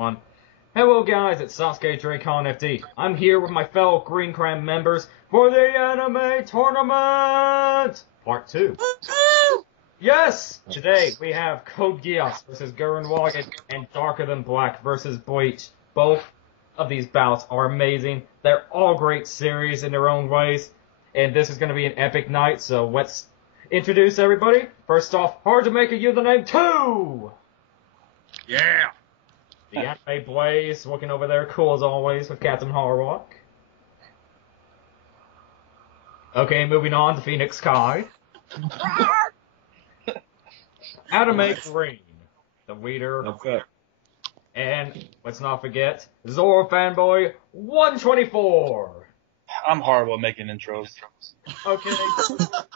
One. Hello guys, it's Sasuke Dracon FD. I'm here with my fellow Green Cram members for the anime tournament! Part 2. Yes! Today we have Code Geass vs Gurren Lagann and Darker Than Black vs Bleach. Both of these bouts are amazing. They're all great series in their own ways. And this is going to be an epic night, so let's introduce everybody. First off, hard to make a username 2! Yeah! The Anime Blaze, looking over there, cool as always, with Captain Harlock. Okay, moving on to Phoenix Kai. Anime Green, the leader. Okay. And, let's not forget, Zoro Fanboy 124. I'm horrible at making intros. Okay,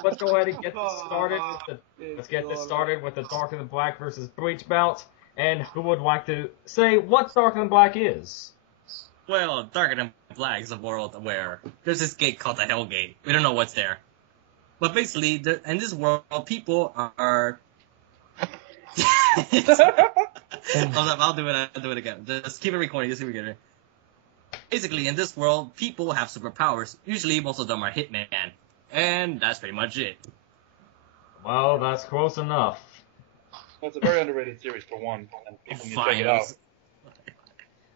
let's go ahead and get this started. With the Darker Than Black versus Bleach bout. And who would like to say what Darker Than Black is? Well, Darker Than Black is a world where there's this gate called the Hell Gate. We don't know what's there. But basically, in this world, people are... I'll do it again. Just keep it recording, Basically, in this world, people have superpowers. Usually, most of them are hitmen. And that's pretty much it. Well, that's close enough. Well, it's a very underrated series for one, and people need to check it out.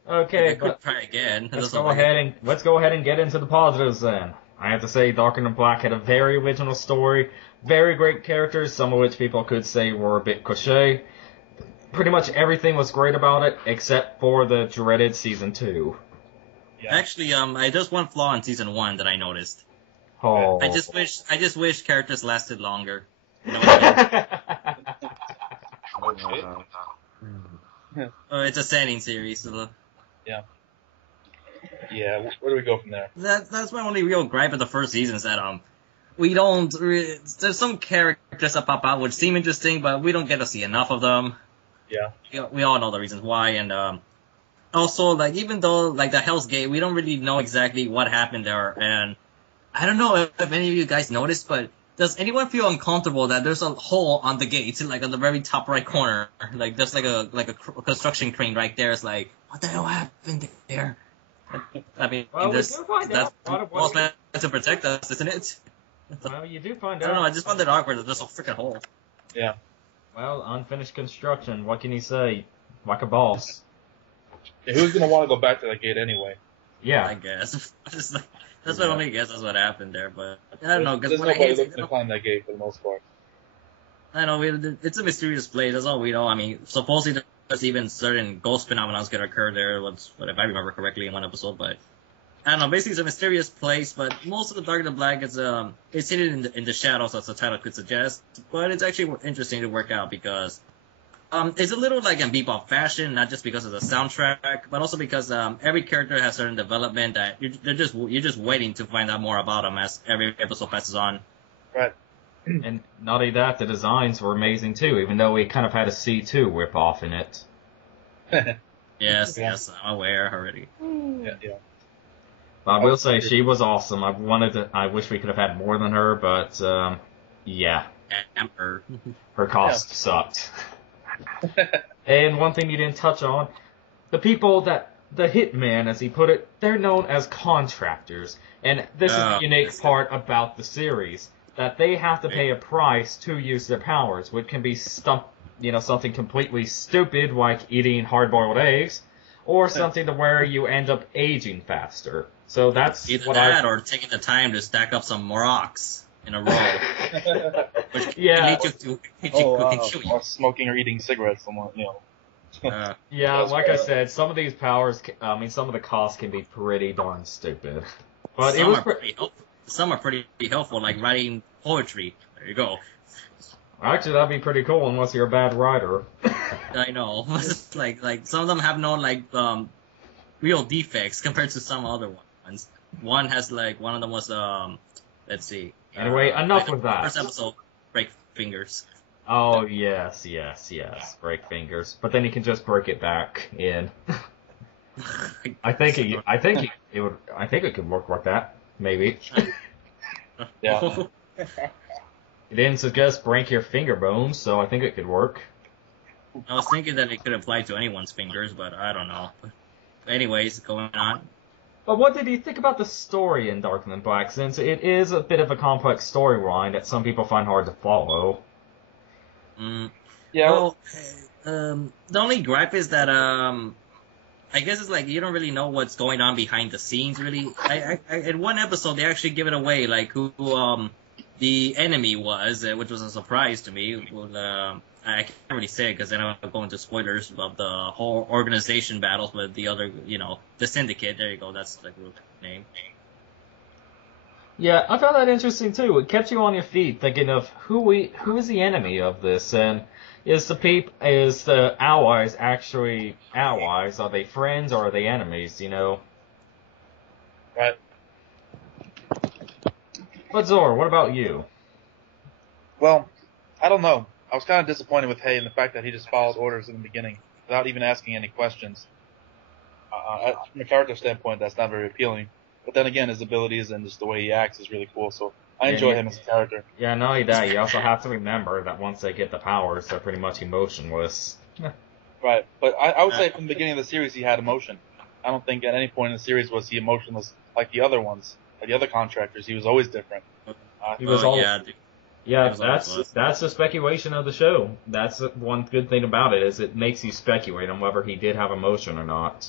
Okay, but try again. Let's go ahead and get into the positives then. I have to say, Darker Than Black had a very original story, very great characters, some of which people could say were a bit cliche. Pretty much everything was great about it, except for the dreaded Season 2. Yeah. Actually, there's one flaw in Season 1 that I noticed. Oh. I just wish characters lasted longer. You know what I mean? It's a standing series, so... Yeah. Yeah, where do we go from there? That's my only real gripe of the first season is that, we don't... There's some characters that pop out which seem interesting, but we don't get to see enough of them. Yeah. We all know the reasons why, and, also, like, even though, like, the Hell's Gate, we don't really know exactly what happened there, and I don't know if any of you guys noticed, but does anyone feel uncomfortable that there's a hole on the gate, like, on the very top right corner? Like, there's, like a construction crane right there. It's like, what the hell happened there? I mean, well, that's what's meant to protect us, isn't it? Well, you do find out. I don't know, I just found it awkward that there's a freaking hole. Yeah. Well, unfinished construction, what can you say? Like a boss. Yeah, who's gonna want to go back to that gate anyway? Yeah. I guess. That's my only guess. That's what happened there, but I don't know. There's nobody looking to climb that gate for the most part. I know it's a mysterious place. That's all we know. I mean, supposedly there's even certain ghost phenomena going to occur there. If I remember correctly in one episode, but I don't know. Basically, it's a mysterious place. But most of the Darker Than Black is it's hidden in the shadows, as the title could suggest. But it's actually interesting to work out because. It's a little like in Bebop fashion, not just because of the soundtrack, but also because every character has certain development that you're just waiting to find out more about them as every episode passes on. Right. And not only that, the designs were amazing too, even though we kind of had a C2 rip-off in it. Yes, I'm aware already. Yeah. But I will say, she was awesome. I wish we could have had more than her, but, yeah. Her cost sucked. And one thing you didn't touch on, the hitman, as he put it, they're known as contractors. And this is the unique part about the series, that they have to pay a price to use their powers, which can be something completely stupid like eating hard-boiled eggs, or something to where you end up aging faster. So that's either that or taking the time to stack up some rocks in a row. Which yeah. Or smoking or eating cigarettes, yeah, like I said, some of these powers, some of the costs can be pretty darn stupid. But some are pretty helpful, like writing poetry. There you go. Actually, that'd be pretty cool unless you're a bad writer. I know. like some of them have no real defects compared to some other ones. One of them was let's see. Anyway, enough with that. First episode, break fingers. Oh yes, break fingers. But then you can just break it back in. I think it could work like that. Maybe. Yeah. It didn't suggest break your finger bones, so I think it could work. I was thinking that it could apply to anyone's fingers, but I don't know. Anyways, going on. But what did you think about the story in Darker Than Black, since it is a bit of a complex storyline that some people find hard to follow? Yeah. Well, the only gripe is that I guess it's like you don't really know what's going on behind the scenes. Really, in one episode they actually give it away, like who the enemy was, which was a surprise to me. I can't really say it because then I'll go into spoilers of the whole organization battles with the other, the Syndicate. There you go, that's the group name. Yeah, I found that interesting too. It kept you on your feet thinking of who is the enemy of this, and is the allies actually allies? Are they friends or are they enemies, Right. But Zor, what about you? Well, I don't know. I was kind of disappointed with Hay in the fact that he just followed orders in the beginning without even asking any questions. From a character standpoint, that's not very appealing. But then again, his abilities and just the way he acts is really cool, so I enjoy him as a character. Yeah, not only that, you also have to remember that once they get the powers, they're pretty much emotionless. Right, but I would say from the beginning of the series he had emotion. I don't think at any point in the series was he emotionless like the other ones, like the other contractors. He was always different. He was always... Yeah, that's the speculation of the show. That's one good thing about it, is it makes you speculate on whether he did have emotion or not.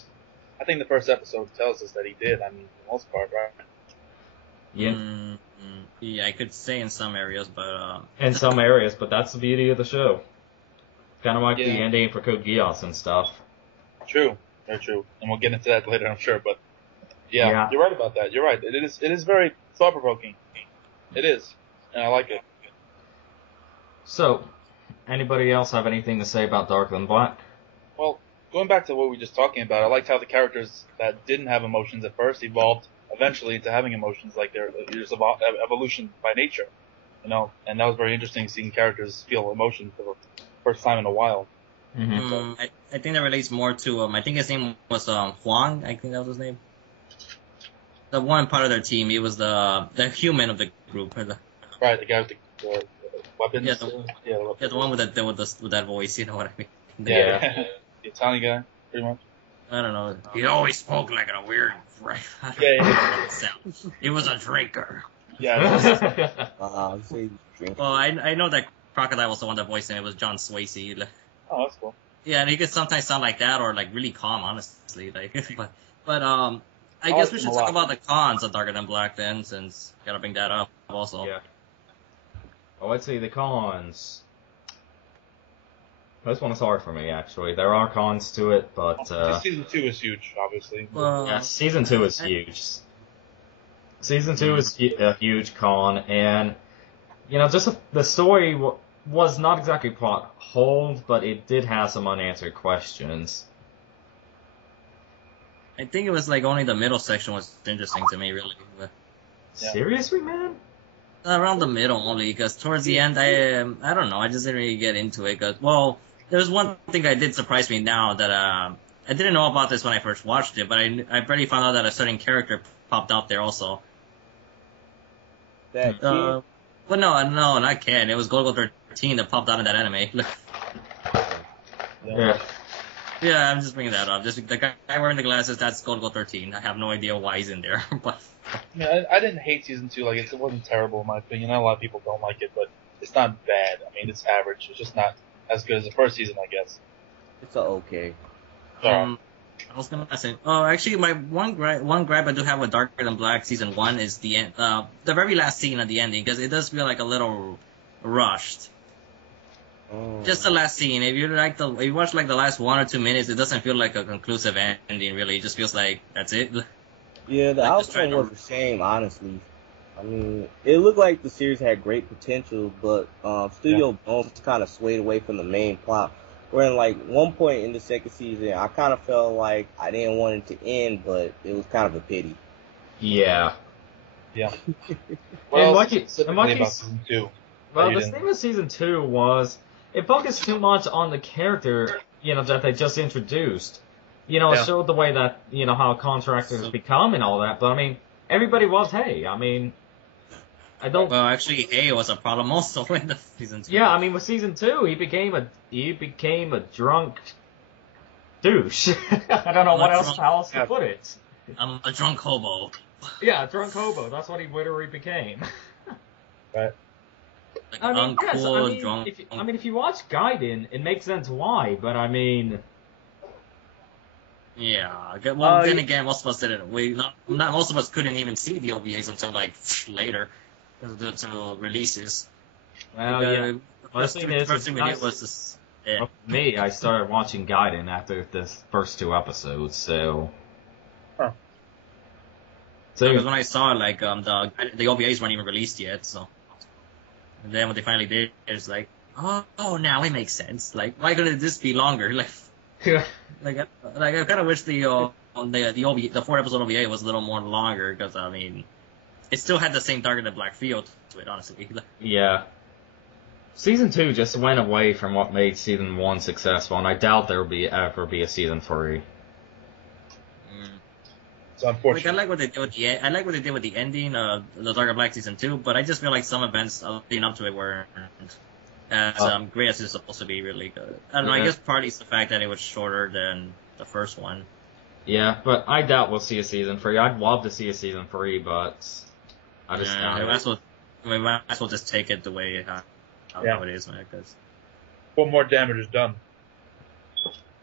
I think the first episode tells us that he did, for the most part, right? Yeah. Yeah, I could say in some areas, but... In some areas, but that's the beauty of the show. Kind of like the ending for Code Geass and stuff. True, very true. And we'll get into that later, I'm sure, but... Yeah, you're right about that. You're right. It is very thought-provoking. It is, and I like it. So, anybody else have anything to say about Darker Than Black? Well, going back to what we were just talking about, I liked how the characters that didn't have emotions at first evolved eventually into having emotions, like there's evolution by nature, and that was very interesting seeing characters feel emotion for the first time in a while. Mm-hmm. I think that relates more to, I think his name was Huang, I think that was his name. The one part of their team, he was the human of the group. Right, the guy with the weapons. Yeah, the one with that voice, you know what I mean? Yeah. The Italian guy, pretty much. I don't know. He always spoke like a weird. He was a drinker. Yeah. Well, I know that Crocodile was the one that voiced him. It was John Swasey. Oh, that's cool. Yeah, and he could sometimes sound like that or like really calm, honestly. But I guess we should talk about the cons of Darker Than Black then, since gotta bring that up also. Yeah. Well, let's see the cons. This one is hard for me, actually. There are cons to it, but... Season 2 is huge, obviously. Yeah, Season 2 is huge. Season 2 is a huge con, and, the story was not exactly plot hold, but it did have some unanswered questions. I think it was like only the middle section was interesting to me, really. But, Seriously, man? Around the middle only, because towards the end, I don't know, I just didn't really get into it. There was one thing that did surprise me now that I didn't know about this when I first watched it, but I barely found out that a certain character popped out there also. That kid? Well, no, not Ken. It was Golgo 13 that popped out in that anime. Yeah. Yeah, I'm just bringing that up. Just the guy wearing the glasses, that's Golgo 13. I have no idea why he's in there. But I didn't hate Season 2. Like, it wasn't terrible in my opinion. A lot of people don't like it, but it's not bad. I mean, it's average. It's just not as good as the first season, I guess. It's okay. I was gonna say, actually, my one gripe I do have with Darker Than Black Season 1 is the end, the very last scene at the ending, because it does feel like a little rushed. Oh. Just the last scene. If you watch like the last 1 or 2 minutes, it doesn't feel like a conclusive ending. Really, it just feels like that's it. Yeah, the outcome was the same, honestly. I mean, it looked like the series had great potential, but Studio Bones kind of swayed away from the main plot. Where in like one point in the second season, I kind of felt like I didn't want it to end, but it was kind of a pity. Yeah. Yeah. Well, about Season 2? Well, the thing with Season 2 was it focused too much on the character, that they just introduced. It showed the way that, how contractors become and all that, but I mean, everybody was Hay. I mean, I don't. Well, actually, A was a problem also in the season 2. Yeah, I mean, with season 2, he became a drunk douche. I don't know how else to put it. I'm a drunk hobo. Yeah, drunk hobo. That's what he literally became. Right. Like I mean, uncool, yes, drunk. if you watch Gaiden, it makes sense why, but I mean. Yeah. Well, then again, most of us didn't. Not most of us couldn't even see the OVAs until like later, until releases. Well, yeah. First thing we did was this. Yeah. Well, me, I started watching Gaiden after the first 2 episodes, so. Huh. So because when I saw like the OVAs weren't even released yet, so. And then when they finally did, it's like, oh, now it makes sense. Like, why couldn't this be longer? Like. Like I kind of wish the 4-episode OVA was a little more longer because I mean, it still had the same targeted black feel to it, honestly. Yeah. Season 2 just went away from what made Season 1 successful, and I doubt there will ever be a Season 3. It's unfortunate. Like, I like what they did with the ending of the Darker Black Season 2, but I just feel like some events leading up to it weren't as great as it's supposed to be, really good. I don't know, I guess partly it's the fact that it was shorter than the first one. Yeah, but I doubt we'll see a Season 3. I'd love to see a Season 3, but I just we might as well just take it the way how it is, man, because... What more damage is done?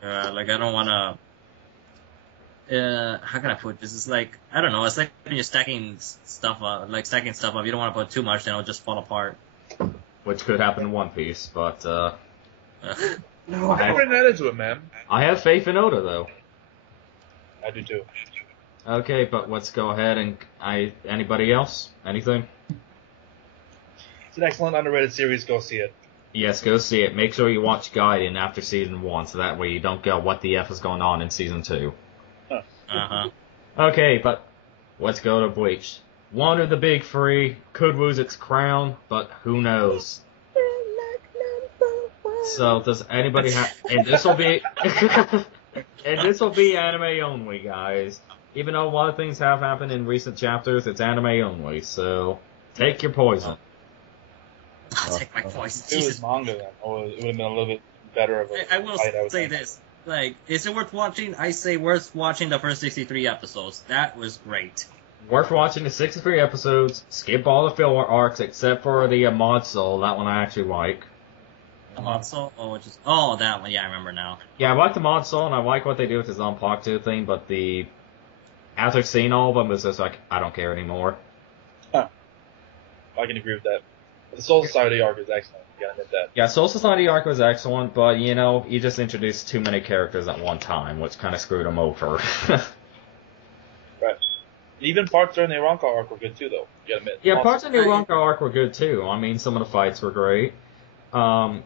Like, I don't want to... how can I put this? It's like, I don't know, it's like when you're stacking stuff up, you don't want to put too much, then it'll just fall apart. Which could happen in One Piece, but, No, I bring that into it, man. I have faith in Oda, though. I do too. Okay, but let's go ahead and... Anybody else? Anything? It's an excellent underrated series, go see it. Yes, go see it. Make sure you watch Gaiden after Season 1, so that way you don't go, what the F is going on in Season 2. Uh-huh. Okay, but let's go to Bleach. One of the big 3 could lose its crown, but who knows? So does anybody have? And this will be, anime only, guys. Even though a lot of things have happened in recent chapters, it's anime only. So take your poison. I'll take my poison. If it was manga, then it would have been a little bit better of a I will say this. Like, is it worth watching? I say worth watching the first 63 episodes. That was great. Worth watching the 63 episodes. Skip all the filler arcs except for the Mod Soul. That one I actually like. The Mod Soul? Oh, that one. Yeah, I remember now. Yeah, I like the Mod Soul, and I like what they do with his Unplugged 2 thing, but after seeing all of them, it's just like, I don't care anymore. Huh. I can agree with that. The Soul Society arc is excellent. You gotta admit that. Yeah, Soul Society arc was excellent, but, you just introduced too many characters at one time, which kind of screwed them over. Right. Even parts during the Ironka arc were good too, though. You gotta admit. Yeah, parts of the Ironka arc were good too. I mean, some of the fights were great. I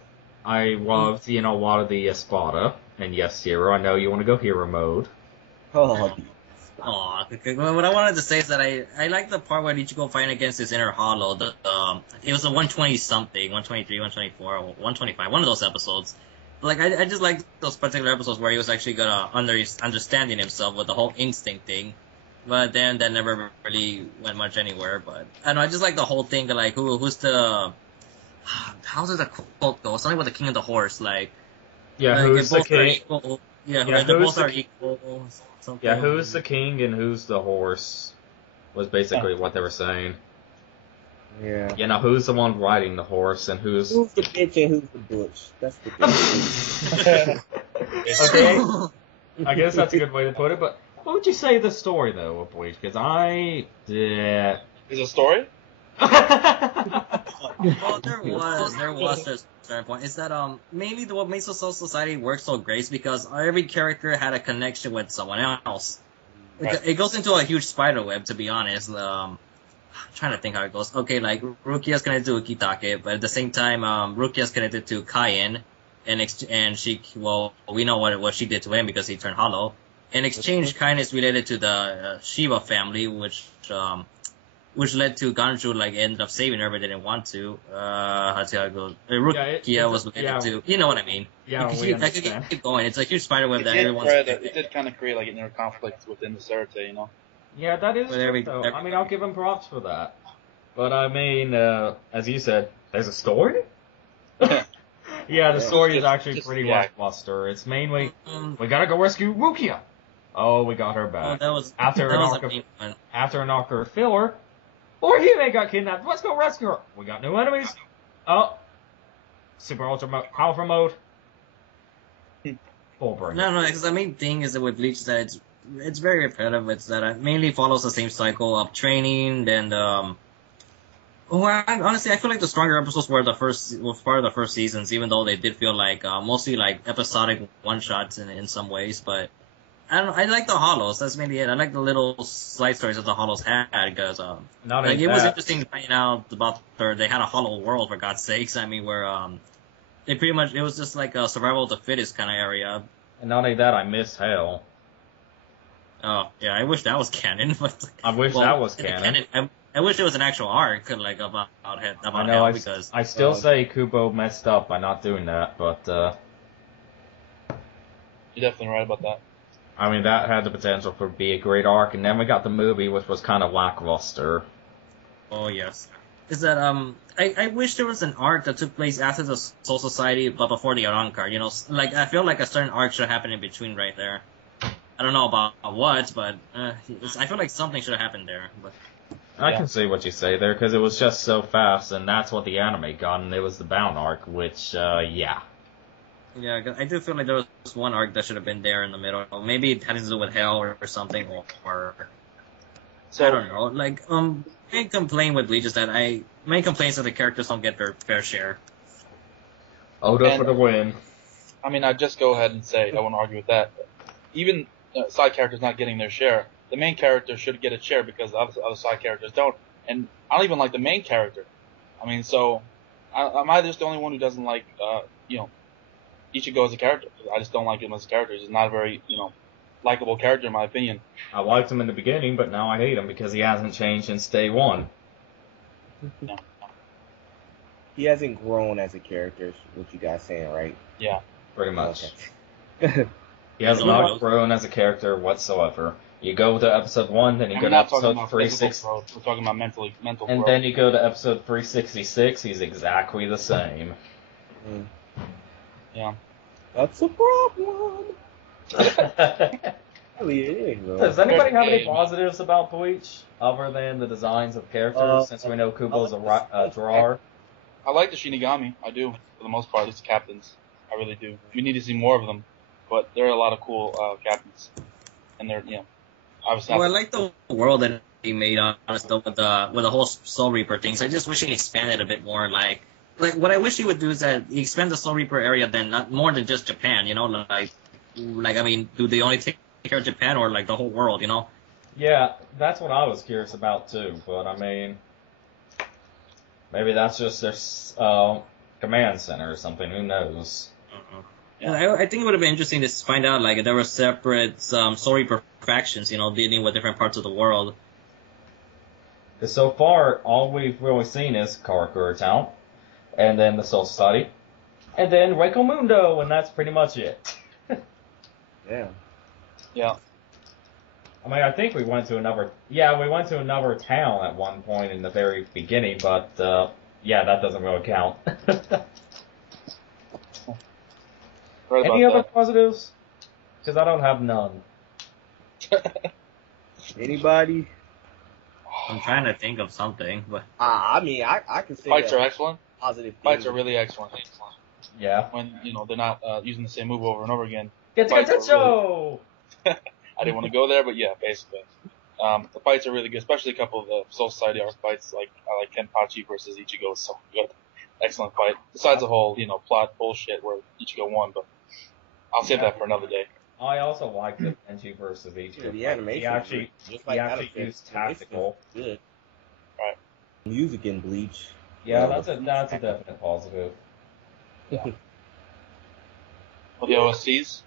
loved, a lot of the Espada. And yes, Zero, I know you want to go hero mode. Oh, what I wanted to say is that I like the part where Ichigo fighting against his inner hollow. It was a 120-something, 123, 124, 125, one of those episodes. Like, I just like those particular episodes where he was actually understanding himself with the whole instinct thing. But then that never really went much anywhere. But I don't know, I just like the whole thing that, like, who's the... How does the quote go? Something with the king of the horse, like... Yeah, like, who's the king? They both are equal. Something. Yeah, who's the king and who's the horse was basically what they were saying. Yeah. Who's the one riding the horse and who's the bitch and who's the butch? That's the thing. Okay. I guess that's a good way to put it, but what would you say the story, though, of Bleach? Because Is a story? Well, there was a certain point. It's that mainly what makes the Soul Society work so great is because every character had a connection with someone else. Right. It goes into a huge spider web, to be honest. I'm trying to think how it goes. Okay, like Rukia's connected to Ukitake, but at the same time, Rukia's connected to Kaien, and she, well, we know what she did to him because he turned hollow. In exchange, Kaien is related to the Shiba family, which led to Ganju, like, ended up saving her, but didn't want to. How it goes? Rukia was related to, you know what I mean? Yeah, I could keep going. It's a huge spiderweb that everyone's... It did kind of create, like, an inner conflict within the Cerate, Yeah, that is true, though. I mean, I'll give him props for that. But I mean, as you said, there's a story? Yeah, the story is actually pretty lackluster. It's mainly, we gotta go rescue Rukia. Oh, we got her back. that was after an arc of filler, Orihime got kidnapped. Let's go rescue her. We got new enemies. Oh, super ultra powerful mode. Full burn. No, because the main thing is that with Bleach is that it's very repetitive. It's that it mainly follows the same cycle of training. Then honestly, I feel like the stronger episodes were part of the first seasons, even though they did feel like mostly like episodic one shots in some ways. But I don't know. I like the Hollows. That's maybe it. I like the little side stories that the Hollows had because it was interesting to find out about they had a Hollow world, for God's sakes. I mean, where it was just like a survival of the fittest kind of area. And not only that, I miss Hell. Oh yeah, I wish that was canon. But I wish that was canon. I wish it was an actual arc like about I know. Hell because I still say Kubo messed up by not doing that, but you're definitely right about that. I mean, that had the potential for be a great arc, and then we got the movie, which was kind of lackluster. Oh yes. Is that I wish there was an arc that took place after the Soul Society but before the Arrancar. You know, like I feel like a certain arc should happen in between right there. I don't know about what, but I feel like something should have happened there. But I can see what you say there, because it was just so fast, and that's what the anime got, and it was the Bound arc, which, yeah. Yeah, I do feel like there was one arc that should have been there in the middle. Maybe it had to do with Hell or something, or so, I don't know. Like, main complaint with Bleach is that main complaints that the characters don't get their fair share. Oda for the win. I mean, I'd just go ahead and say, I won't argue with that. Even side characters not getting their share, the main character should get a share because the other side characters don't. And I don't even like the main character. I mean, so, am I just the only one who doesn't like, Ichigo as a character? I just don't like him as a character. He's not a very, likable character in my opinion. I liked him in the beginning, but now I hate him because he hasn't changed since day one. Yeah. He hasn't grown as a character, is what you guys saying, right? Yeah. Pretty much. Okay. He has not grown as a character whatsoever. You go to episode 1, then you go to episode 360. We're talking about mental growth. And then you go to episode 366, he's exactly the same. Mm. Yeah. That's a problem. Does anybody have any positives about Bleach, other than the designs of characters, since we know Kubo's a drawer? I like the Shinigami. I do, for the most part. It's captains. I really do. We need to see more of them, but there are a lot of cool captains. And they're, obviously. Well, I like the world that he made, honestly, with the whole Soul Reaper things. I just wish he expanded a bit more, like what I wish he would do is that he expand the Soul Reaper area then not more than just Japan, like I mean, do they only take care of Japan or like the whole world, Yeah, that's what I was curious about too, but I mean, maybe that's just their command center or something, who knows? Yeah. I think it would have been interesting to find out like if there were separate Soul Reaper factions, dealing with different parts of the world. Because so far, all we've really seen is Karakura Town, and then the Soul Society, and then Reiko Mundo, and that's pretty much it. Yeah. Yeah. I mean, I think we went to another town at one point in the very beginning, but, that doesn't really count. Any other positives? Because I don't have none. Anybody? I'm trying to think of something, but I mean, I can say fights are excellent. Positive. Fights are really excellent. Yeah. When they're not using the same move over and over again. Get show. I didn't want to go there, but yeah, basically. The fights are really good, especially a couple of the Soul Society arc fights. Like I like Kenpachi versus Ichigo. So good, excellent fight. Besides the whole plot bullshit where Ichigo won, but I'll save that for another day. I also like the Kenji versus Ichigo. Yeah, the animation. He actually used tactical. Good. Right. Music in Bleach. Yeah, that's a definite positive. Yeah. Well, the OSTs.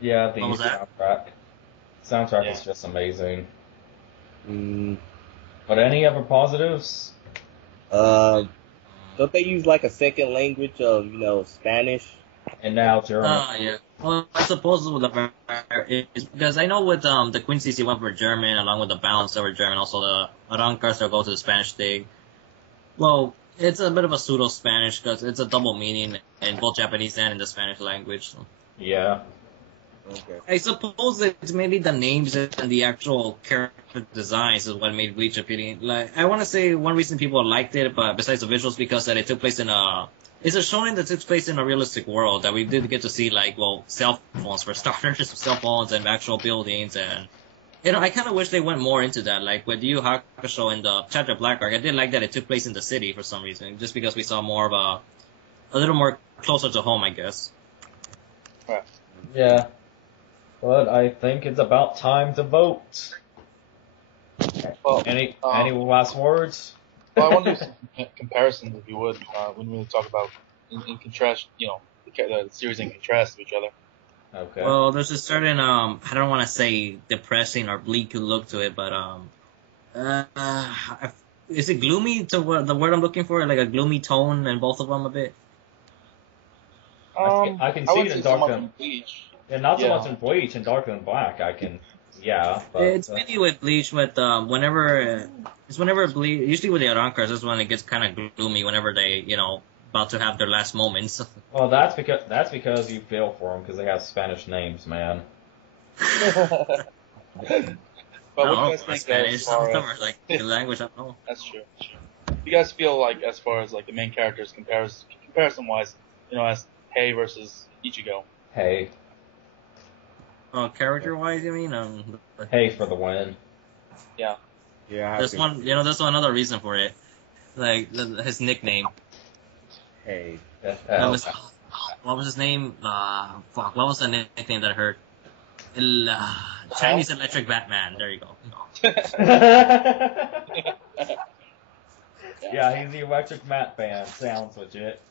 Yeah, the soundtrack. Soundtrack is just amazing. But any other positives? Don't they use like a second language of Spanish? And now German. yeah. Well, I suppose with the is because I know with the Quincy's went for German, along with the balance that were German, also the Arancas that go to the Spanish thing. Well, it's a bit of a pseudo Spanish because it's a double meaning in both Japanese and in the Spanish language. So. Yeah. Okay. I suppose it's maybe the names and the actual character designs is what made Bleach appealing. Like, I want to say one reason people liked it, but besides the visuals, because that it took place in it's a shonen that takes place in a realistic world that we did get to see, like, well, cell phones for starters, cell phones and actual buildings, and I kind of wish they went more into that. Like with Yu Hakusho in the Chapter Black Arc, I did like that it took place in the city for some reason, just because we saw more of a little more closer to home, I guess. Yeah. But I think it's about time to vote. Well, Any last words? Well, I want to do some comparisons, if you would, when we talk about in contrast, the series in contrast to each other. Okay. Well, there's a certain I don't want to say depressing or bleak look to it, but is it gloomy to the word I'm looking for? Like a gloomy tone in both of them a bit. I can see it in Dark and Bleach. Yeah, not so much in Bleach and Darker Than Black. But it's mainly with Bleach, with whenever Bleach, usually with the Arancas, is when it gets kind of gloomy whenever they, about to have their last moments. Well, that's because you feel for them because they have Spanish names, man. But what do you guys think Spanish, or like the language, I don't know. That's true. Do you guys feel like, as far as like the main characters comparison wise, as Hei versus Ichigo? Hey. Character-wise, you mean? Hey for the win. Yeah. Yeah. There's another reason for it. Like, his nickname. Hey. What was his name? What was the nickname that I heard? Chinese Electric Batman. There you go. Yeah, he's the Electric Matt fan. Sounds legit.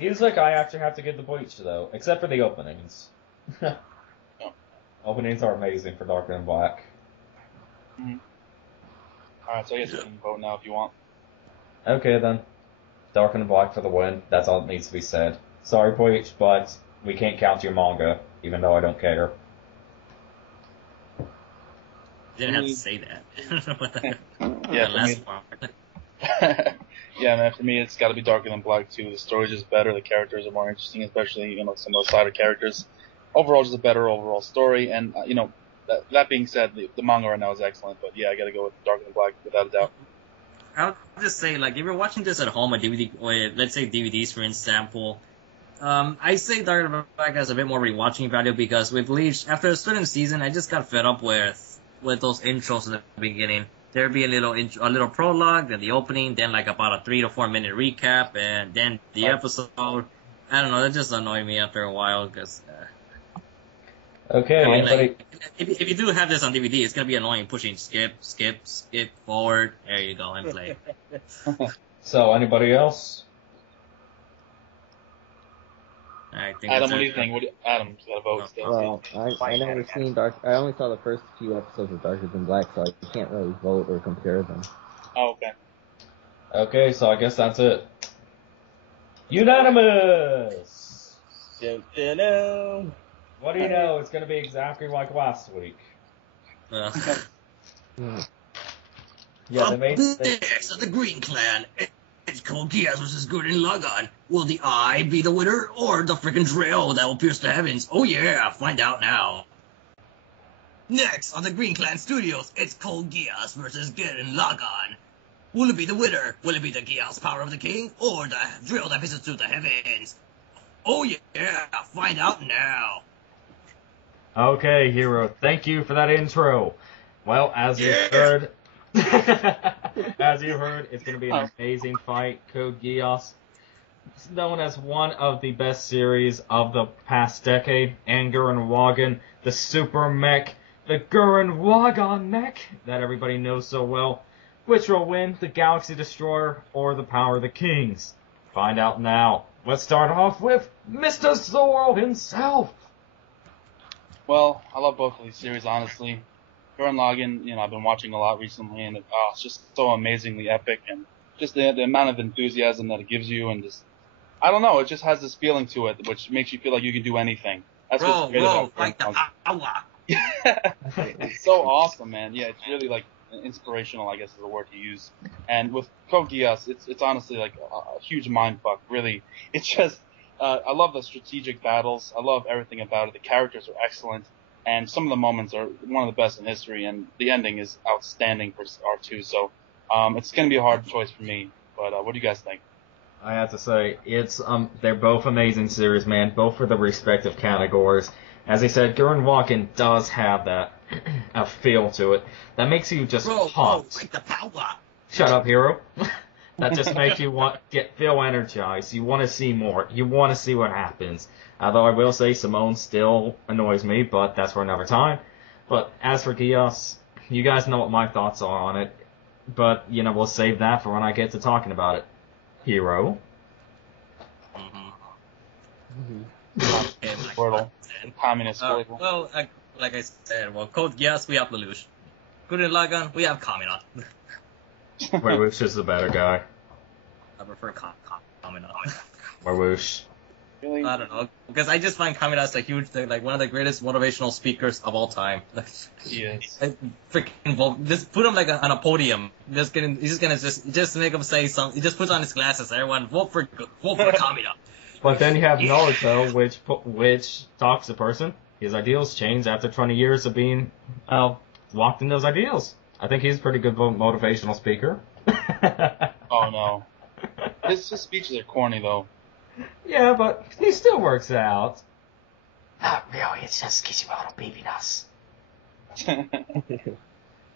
Music, I actually have to give the Bleach, though. Except for the openings. Openings are amazing for Darker Than Black. Mm-hmm. Alright, so I guess you can vote now if you want. Okay, then. Darker Than Black for the win. That's all that needs to be said. Sorry, Bleach, but we can't count your manga, even though I don't care. You didn't have to say that. Yeah, last part. Yeah, man, for me, it's got to be Darker Than Black, too. The story's just better, the characters are more interesting, especially, some of the side characters. Overall, just a better overall story, and, that being said, the manga right now is excellent, but yeah, I gotta go with Darker Than Black, without a doubt. I'll just say, like, if you're watching this at home, or let's say DVDs, for example, I say Darker Than Black has a bit more rewatching value, because with Bleach, after a certain season, I just got fed up with those intros in the beginning. There'd be a little prologue, then the opening, then like about a 3 to 4 minute recap, and then the episode. I don't know, that just annoyed me after a while, because... Okay, like, if you do have this on DVD, it's gonna be annoying pushing skip, forward. There you go, and play. So, anybody else? I think Adam, what do you think? Adam's got a vote still. Well, I never seen Dark. I only saw the first few episodes of Darker Than Black, so I can't really vote or compare them. Oh, okay. Okay, so I guess that's it. Unanimous! What do you know? It's going to be exactly like last week. Yeah, they made... Next of the Green Clan, it's Code Geass vs. Gurren Lagann. Will the eye be the winner, or the frickin' drill that will pierce the heavens? Oh yeah, find out now. Next on the Green Clan Studios, it's Code Geass vs. Gurren Lagann. Will it be the winner? Will it be the Geass power of the king, or the drill that pisses through the heavens? Oh yeah, find out now. Okay, Hero, thank you for that intro. Well, as you heard, it's going to be an amazing fight. Code Geass, known as one of the best series of the past decade, and Gurren Lagann, the super mech, the Gurren Lagann mech that everybody knows so well. Which will win, the Galaxy Destroyer or the Power of the Kings? Find out now. Let's start off with Mr. Zoro himself. Well, I love both of these series, honestly. Gurren Lagann, I've been watching a lot recently, and it's just so amazingly epic, and just the amount of enthusiasm that it gives you, and just, I don't know, it just has this feeling to it, which makes you feel like you can do anything. That's what's great about like the power. It's so awesome, man. Yeah, it's really like inspirational, I guess is the word to use. And with Code Geass, it's honestly like a huge mind fuck. Really, it's just I love the strategic battles. I love everything about it. The characters are excellent, and some of the moments are one of the best in history. And the ending is outstanding for R2. So it's gonna be a hard choice for me. But what do you guys think? I have to say, it's they're both amazing series, man. Both for the respective categories. As I said, Gurren Lagann does have that a feel to it that makes you just pumped. Like the power. Shut up, hero. That just makes you feel energized. You want to see more. You want to see what happens. Although I will say Simone still annoys me, but that's for another time. But as for Geass, you guys know what my thoughts are on it. But we'll save that for when I get to talking about it. Hero. Squirtle. Communist Squirtle. Well, like I said, Code Geass, we have Lelouch. Gurren Lagann, we have Kamina. Lelouch is the better guy. I prefer Kamina. Lelouch. Really? I don't know, because I just find Kamina a huge thing, like one of the greatest motivational speakers of all time. Yes. Freaking just put him like on a podium. He's just gonna make him say something. He just puts on his glasses. Everyone vote for Kamina. But then you have Naruto, which talks to person. His ideals change after 20 years of being locked in those ideals. I think he's a pretty good motivational speaker. Oh no. His speeches are corny though. Yeah, but he still works out. Not really, it's just Kishimoto beating us.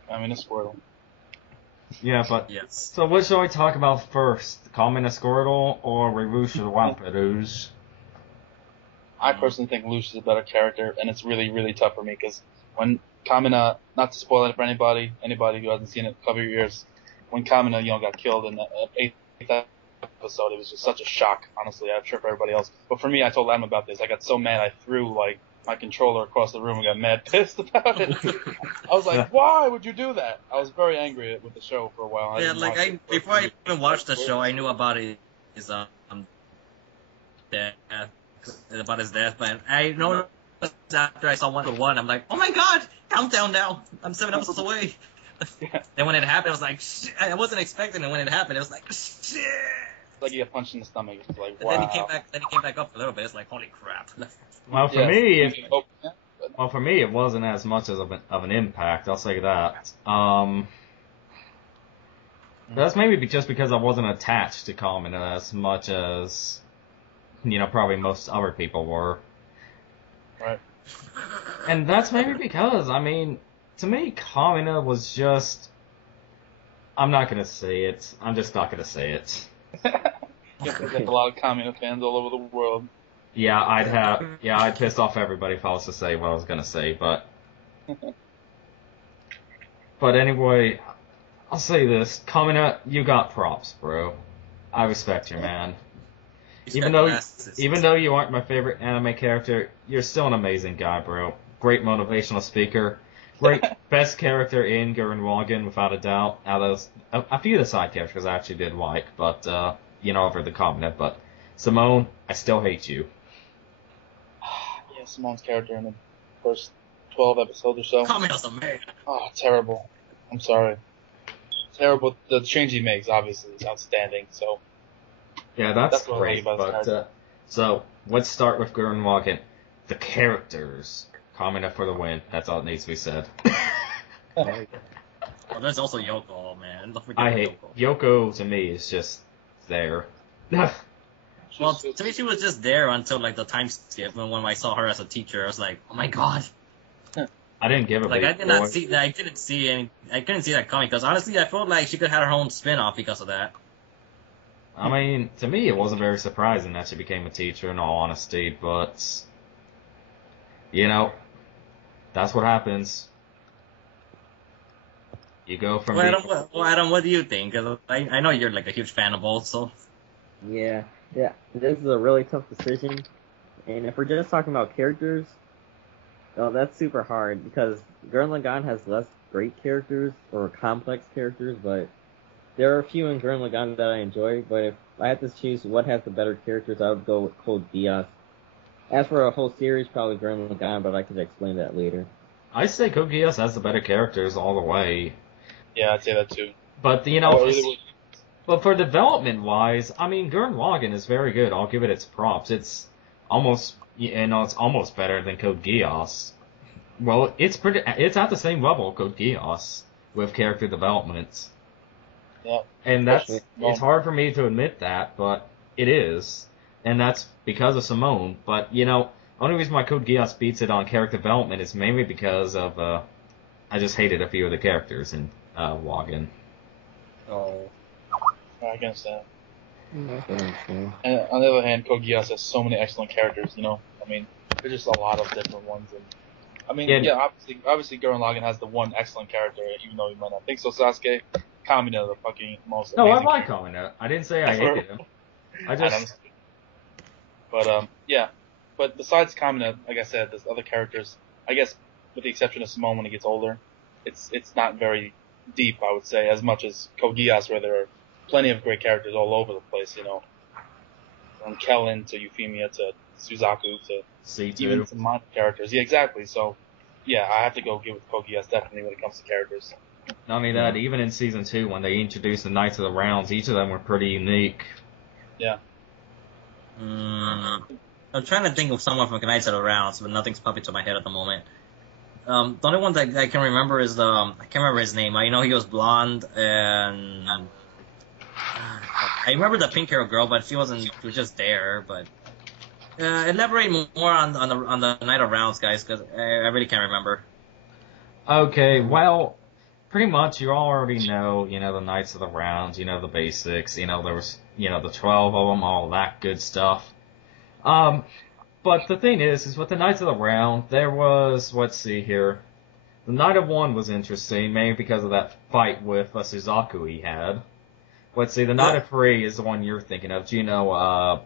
Communist Squirtle. Yeah, but yes. So what shall we talk about first? Communist Squirtle or Lelouch the Wampiroos? I personally think Lelouch is a better character, and it's really, really tough for me because when Kamina, not to spoil it for anybody who hasn't seen it, cover your ears. When Kamina, got killed in the 8th episode, it was just such a shock, honestly. I'm sure for everybody else. But for me, I told Adam about this. I got so mad, I threw my controller across the room and got mad pissed about it. I was like, why would you do that? I was very angry with the show for a while. Before I even watched the show, I knew about his death, about his death, but I know after I saw 1-1, I'm like, oh my god, countdown now, I'm 7 episodes away. Yeah. Then when it happened, I was like, shit. I wasn't expecting it. When it happened, it was like, shit. Like you got punched in the stomach. It was like, wow. And then he came back up a little bit. It's like, holy crap. Well, for me, it wasn't as much of an impact. I'll say that. That's maybe just because I wasn't attached to Kamina as much as, probably most other people were. Right. And that's maybe because, to me, Kamina was just... I'm not going to say it. I'm just not going to say it. There's a lot of Kamina fans all over the world. Yeah, I'd piss off everybody if I was to say what I was going to say, but... But anyway, I'll say this. Kamina, you got props, bro. I respect you, man. Even though you aren't my favorite anime character, you're still an amazing guy, bro. Great motivational speaker. Great, best character in Gurren Lagann, without a doubt. Out of a few of the side characters I actually did like, but, over the Kamina. But Simone, I still hate you. Yeah, Simone's character in the first 12 episodes or so. Kamina's a man. Oh, terrible. I'm sorry. Terrible. The change he makes, obviously, is outstanding, so... Yeah, that's great, but, so, let's start with Gurren Lagann. The characters. Kamina for the win. That's all that needs to be said. Well, there's also Yoko, man. Don't forget I hate Yoko. To me, is just there. Well, to me, she was just there until the time skip. When I saw her as a teacher, I was like, oh my god. I didn't give a I did not see that. I couldn't see that coming because honestly, I felt like she could have had her own spin-off because of that. To me, it wasn't very surprising that she became a teacher. In all honesty, but that's what happens. You go from... Adam, what do you think? I know you're a huge fan of both, so... Yeah, this is a really tough decision. And if we're just talking about characters, that's super hard, because Gurren Lagann has less great characters, or complex characters, but there are a few in Gurren Lagann that I enjoy, but if I had to choose what has the better characters, I would go with Code Geass. As for a whole series, probably Gurren Lagann, but I could explain that later. I say Code Geass has the better characters all the way. Yeah, I'd say that too. But, but for development wise, I mean, Gurren Lagann is very good. I'll give it its props. It's almost better than Code Geass. Well, it's at the same level, Code Geass, with character development. Yeah. And it's hard for me to admit that, but it is. And that's because of Simone. But, only reason why Code Geass beats it on character development is mainly because of, I just hated a few of the characters in, Lagann. Oh. I can understand. Mm-hmm. And on the other hand, Code Geass has so many excellent characters, I mean, there's just a lot of different ones. And I mean, obviously Gurren Lagann has the one excellent character, even though you might not think so, Sasuke. Kamina, the fucking most amazing I like Kamina. I didn't say I hated him. But, yeah. But besides Kamina, like I said, there's other characters. I guess, with the exception of Simone when he gets older, it's not very deep, I would say, as much as Code Geass, where there are plenty of great characters all over the place, From Kellen to Euphemia to Suzaku to C2. Even some minor characters. Yeah, exactly. So, yeah, I have to go give with Code Geass definitely when it comes to characters. Not only that, even in Season 2, when they introduced the Knights of the Rounds, each of them were pretty unique. Yeah. I'm trying to think of someone from Knights of the Rounds, but nothing's popping to my head at the moment. The only one that I can remember is I can't remember his name. I know he was blonde, and I remember the pink-haired girl, but she was just there. But elaborate more on the Knight of Rounds, guys, because I really can't remember. Okay, well, pretty much you all already know, the Knights of the Rounds, the basics, there was, the 12 of them, all that good stuff. But the thing is with the Knights of the Round, there was, let's see here, the Knight of One was interesting, mainly because of that fight with Suzaku he had. Let's see, the Knight of Three is the one you're thinking of. Do you know,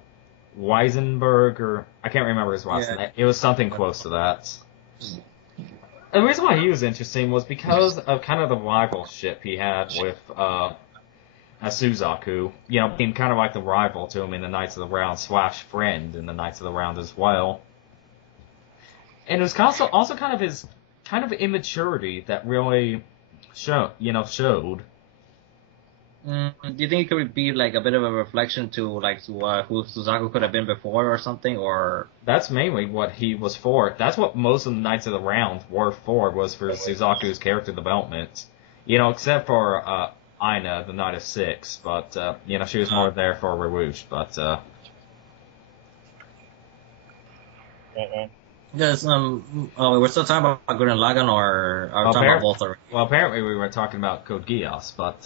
Weisenberg, or, I can't remember his last name. It was something close to that. The reason why he was interesting was because of kind of the rivalship he had with, Suzaku, being kind of like the rival to him in the Knights of the Round / friend in the Knights of the Round as well. And it was also kind of his immaturity that really showed. Do you think it could be like a bit of a reflection to who Suzaku could have been before or something, or? That's mainly what he was for. That's what most of the Knights of the Round were for, was for Suzaku's character development. Except for, Aina, the Knight of Six, but, she was more there for Rouge, but, Right. Yes, we're still talking about Gurren Lagann, or are we talking about both already? Well, apparently we were talking about Code Geass, but,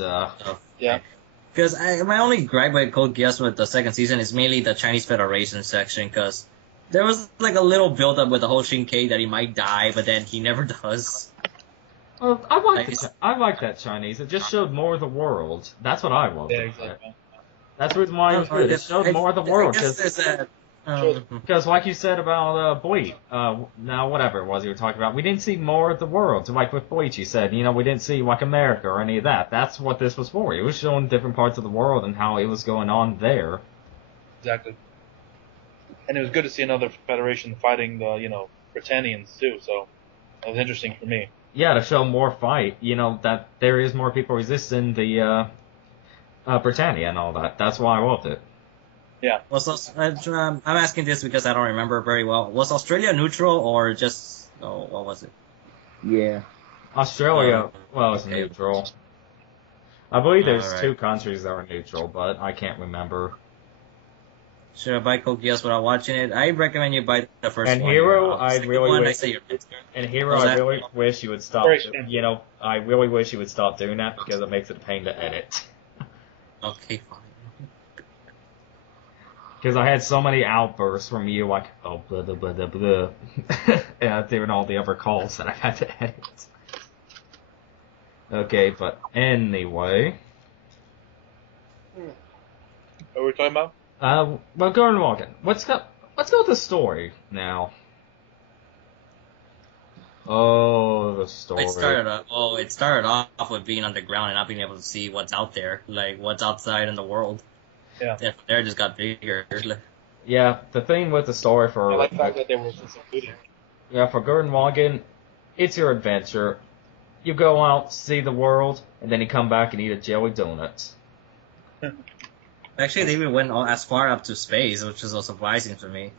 yeah. Because my only gripe with Code Geass with the second season is mainly the Chinese Federation section, because there was like a little build-up with the whole Shinkai that he might die, but then he never does. Well, I like that Chinese. It just showed more of the world. That's what I loved. Yeah, exactly. That's the reason why it was good. It showed more of the world. Because like you said about Bleach, now whatever it was you were talking about, we didn't see more of the world. Like with Bleach, you said, we didn't see like America or any of that. That's what this was for. It was showing different parts of the world and how it was going on there. Exactly. And it was good to see another Federation fighting the, Britannians too, so that was interesting for me. Yeah, to show more fight, that there is more people resisting the, Britannia and all that. That's why I loved it. Yeah. I'm asking this because I don't remember very well. Was Australia neutral or just, what was it? Yeah. Australia, it's neutral. I believe there's 2 countries that are neutral, but I can't remember. Should I buy Code Geass without watching it? I recommend you buy the first one. And Hero, I really wish you would stop. I really wish you would stop doing that because it makes it a pain to edit. Okay, fine. Because I had so many outbursts from you, like, oh, blah, blah, blah, blah, blah, during all the other calls that I had to edit. Okay, but anyway. What were we talking about? Well, Gurren Lagann. Let's go with the story now. Oh, the story. It started off with being underground and not being able to see what's out there, like what's outside in the world. Yeah. And from there, it just got bigger. Yeah, the thing with the story for... I like the fact that they were just included. Yeah, for Gurren Lagann, it's your adventure. You go out, see the world, and then you come back and eat a jelly donut. Actually, they even went as far up to space, which is also surprising for me.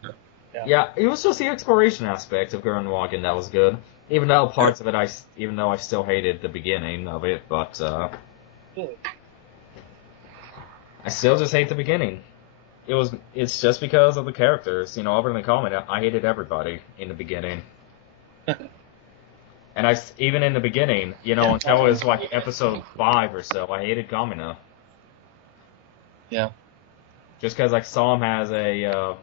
Yeah, it was just the exploration aspect of Gurren Lagann that was good. Even though parts of it, I still hated the beginning of it, but I still just hate the beginning. It's just because of the characters. You know, over in the comment, I hated everybody in the beginning. And even in the beginning, you know, until it was like episode 5 or so, I hated Kamina. Yeah. Just because I saw him as a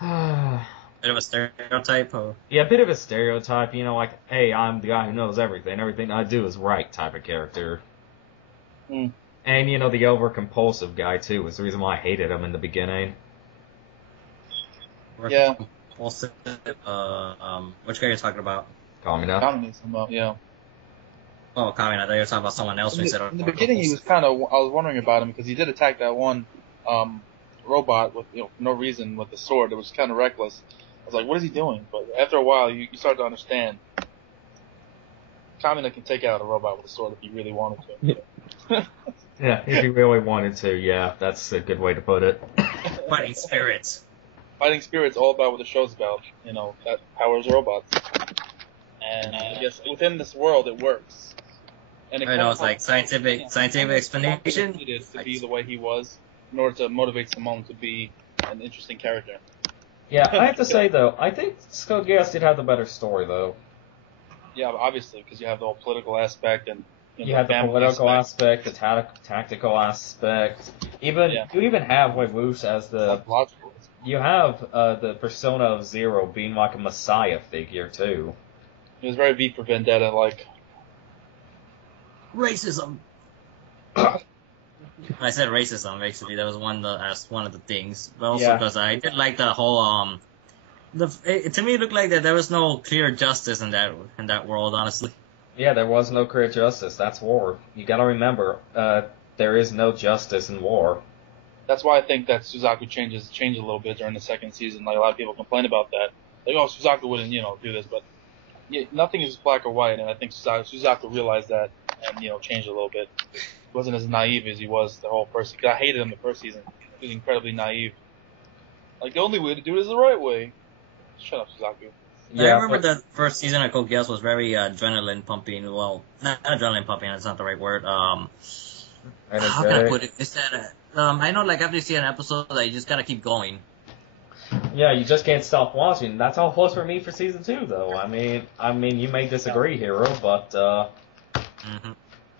Bit of a stereotype, or? Yeah, a bit of a stereotype, you know, like, hey, I'm the guy who knows everything. Everything I do is right type of character. Mm. And, you know, the over-compulsive guy, too, was the reason why I hated him in the beginning. Yeah. Also, which guy are you talking about? Kamina. Yeah. Oh, Kamina, I thought you were talking about someone else. In the beginning, he was I was wondering about him, because he did attack that one robot with, for no reason with the sword. It was kind of reckless. I was like, what is he doing? But after a while, you start to understand. Kamina can take out a robot with a sword if he really wanted to. Yeah, if he really wanted to, yeah, that's a good way to put it. Fighting spirits. Fighting spirits, all about what the show's about. You know, that powers robots. And I guess within this world, it works. And I know, it's like scientific explanation. It is to be the way he was, in order to motivate Simone to be an interesting character. Yeah, I have to say, though, I think Code Geass did have the better story, though. Yeah, obviously, because you have the whole political aspect and you have the political aspect, the tactical aspect. You even have Woosh as the. You have the persona of Zero being like a messiah figure too. It was very V for Vendetta, like racism. I said racism. Actually, that was one of the things. But also because I did like the whole to me, it looked like that there was no clear justice in that world, honestly. Yeah, there was no clear justice. That's war. You gotta remember, there is no justice in war. That's why I think that Suzaku changed a little bit during the second season. Like, a lot of people complain about that. Like, oh, Suzaku wouldn't, do this, but nothing is black or white, and I think Suzaku realized that and, changed a little bit. He wasn't as naive as he was the whole first season. I hated him the first season. He was incredibly naive. Like, the only way to do it is the right way. Shut up, Suzaku. Yeah, I remember the first season of Code Geass was very adrenaline pumping. Well, not adrenaline pumping. That's not the right word. How can I put it? Is that I know, like after you see an episode, you just gotta keep going. Yeah, you just can't stop watching. That's how it was for me for season 2, though. I mean, you may disagree, Hero, but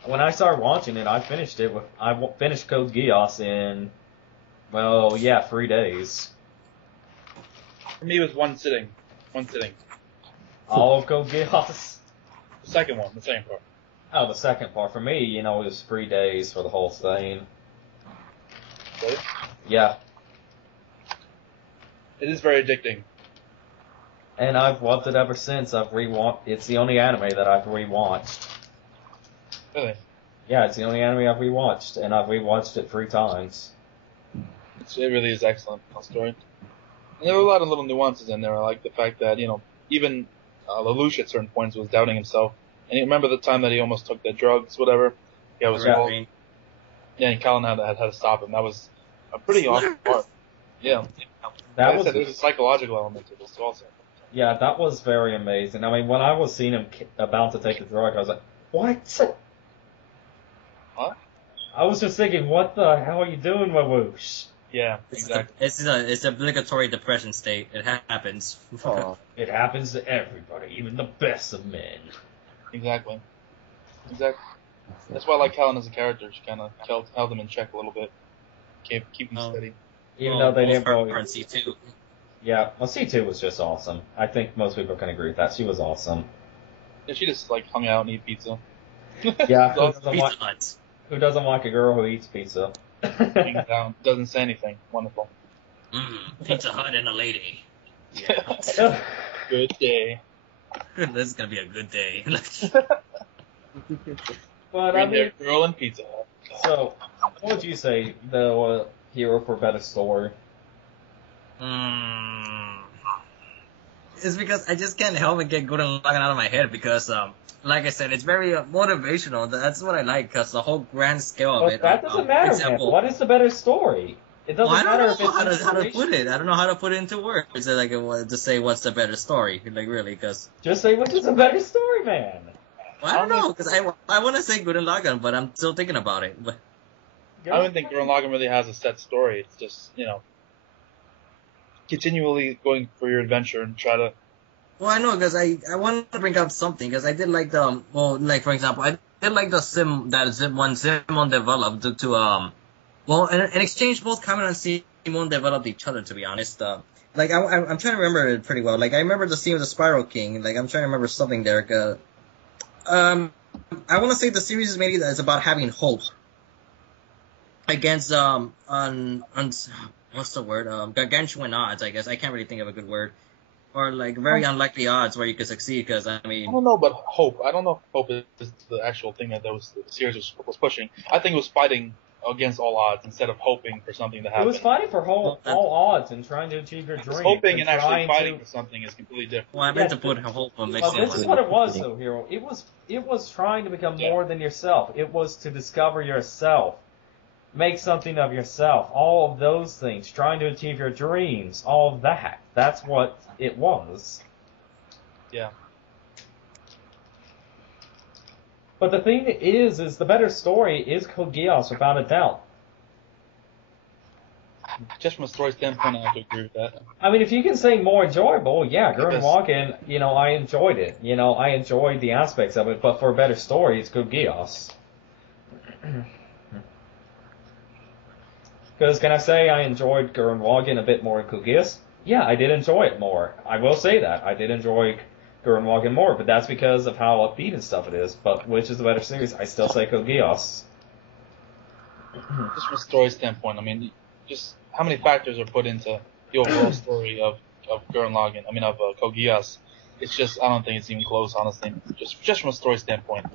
when I started watching it, I finished Code Geass in 3 days. For me, it was one sitting. All of Code Geass? The second part. Oh, the second part. For me, it was 3 days for the whole thing. Really? Yeah. It is very addicting. And I've loved it ever since. It's the only anime that I've rewatched. Really? Yeah, it's the only anime I've rewatched, and I've rewatched it 3 times. It really is excellent, the story. And there were a lot of little nuances in there. I like the fact that, even Lelouch at certain points was doubting himself. And you remember the time that he almost took the drugs, whatever? Yeah, it was and Colin had to stop him. That was a pretty awesome part. Yeah. There's a psychological element to this also. Yeah, that was very amazing. I mean, when I was seeing him about to take the drug, I was like, what? What? I was just thinking, what the hell are you doing, Woosh? Yeah, exactly. It's an obligatory depression state. It happens. It happens to everybody, even the best of men. Exactly. That's why I like Helen as a character. She kind of held him in check a little bit. Keep him steady. Even though they didn't probably C2. Yeah, well, C2 was just awesome. I think most people can agree with that. She was awesome. Yeah, she just hung out and eat pizza. Yeah, who doesn't like a girl who eats pizza? Being down, doesn't say anything. Wonderful. Pizza Hut and a lady. Yeah. Good day. This is gonna be a good day. But I mean, girl and Pizza Hut. So, what would you say the Hero for better story? It's because I just can't help but get Gurren Lagann out of my head because, like I said, it's very motivational. That's what I like because the whole grand scale of it. That doesn't matter, man. What is the better story? It doesn't matter if it's how to put it. I don't know how to put it into words. Like to say what's the better story, like really, because just say which is a better story, man. Well, I don't know because I want to say Gurren Lagann, but I'm still thinking about it. But I don't think Gurren Lagann really has a set story. It's just continually going for your adventure and try to. Well, I know because I want to bring up something because I did like the like for example I did like the sim that Simon developed to in exchange both Cameron and Simon developed each other, to be honest. Like I'm trying to remember it pretty well. Like I remember the scene of the Spiral King. Like I'm trying to remember something there. I want to say the series is mainly that it's about having hope against on what's the word, gargantuan odds. I guess I can't really think of a good word, or like very unlikely odds where you could succeed. Because I mean, I don't know about hope. I don't know if hope is the actual thing that the series was pushing. I think it was fighting against all odds instead of hoping for something to happen. It was fighting for all odds and trying to achieve your dream. Hoping and actually fighting for something is completely different. Well, I meant to put hope on mixing. This is what it was, though, Hero. It was trying to become more than yourself. It was to discover yourself, make something of yourself. All of those things, trying to achieve your dreams. All of that. That's what it was. Yeah. But the thing is the better story is Code Geass, without a doubt. Just from a story standpoint, I have to agree with that. I mean, if you can say more enjoyable, yeah, Gurren Lagann, I enjoyed it. I enjoyed the aspects of it, but for a better story, it's Code Geass. Because can I say I enjoyed Gurren Lagann a bit more than Code Geass? Yeah, I did enjoy it more. I will say that. I did enjoy Gurren Lagann more, but that's because of how upbeat and stuff it is. But which is the better series? I still say Code Geass. Just from a story standpoint, I mean, just how many factors are put into the overall story of Gurren Lagann? I mean, of Code Geass. It's just, I don't think it's even close, honestly. Just from a story standpoint,